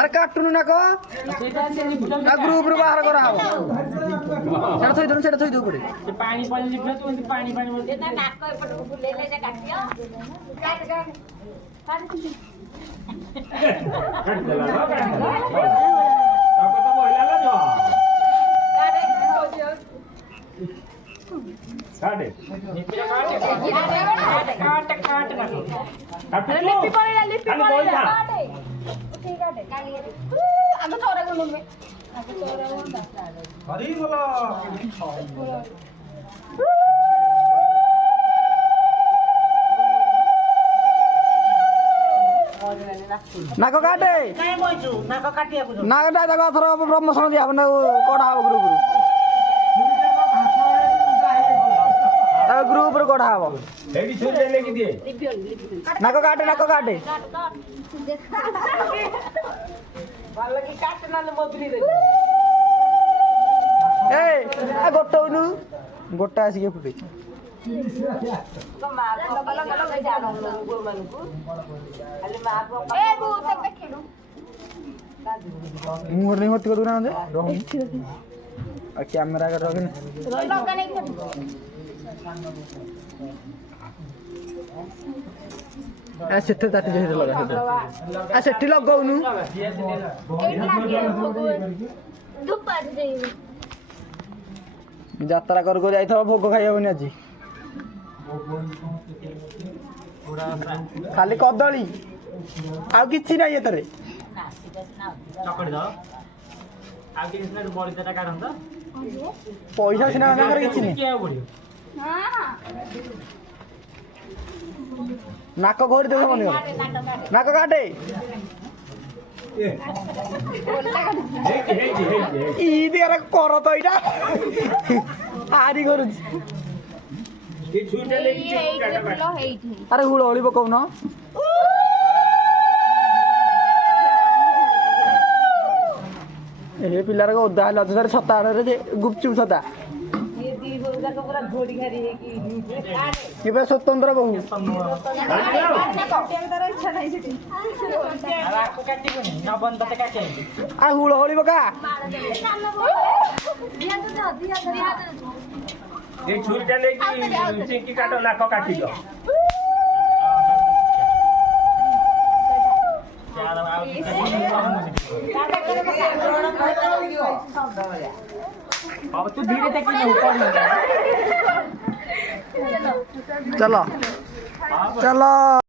अरे काटुनु ना को ग्रुप रो बाहर करा हो सेटा थई दनु सेटा थई दउ पड़े पानी पानी लिखला तू पानी पानी बोल ना नाक एपट बुले ले काटियो काट काट काट देला काट देला तो महिला ला जो काटे काटे काट लिपि पड़ेला काटे ठीक काटे काली हम छोरा को में हम छोरा को हरी बोला नाको काटे काय मोइछु नाको काटिया को नाको दादा को थरो प्रमोशन दिया बने कोडा हो ग्रुप ग्रुप रो कोडा हो हेडी सुन ले लेके दिए नाको काटे वाला की काट ना मोबली दे ए आ गोटोनु गोटा आसी के फुटे तो मार को बला गलो गई जानो गो मन को खाली मार को ए बू तक खेलू मुहर नहीं होती को ना दे रहू आ कैमरा का रखन लगा नहीं कर आ सेठ ताती जे लगा आ सेठ लगाउनु धुपा दे यात्रा कर को जाइथो भोग खाइबनी आज खाली कदली आ किछि नाही एतरे चकड़ी दो आगे इसने बड़ी दाटा काढन त पैसा सिना हमर किछि नहीं क्या पड़ियो हां नाक घोरी दे मने नाक काटे ई देरा कर तो इटा आरी करू ये छुटे लेके अरे हुड़ होली पकाउ न ए पिलार को ओदा ल धरे छता रे जे गुपचुप छता ये दी बोलगा तो पूरा घोड़ी घरी है कि ये बे स्वतंत्र बहु आपको काटी को नहीं ना बंद बते काटे आ हुड़ होली पका ये छुटे लेके चिंकी काटो लाको काटी दो अब तू धीरे तक नहीं ऊपर चलो चलो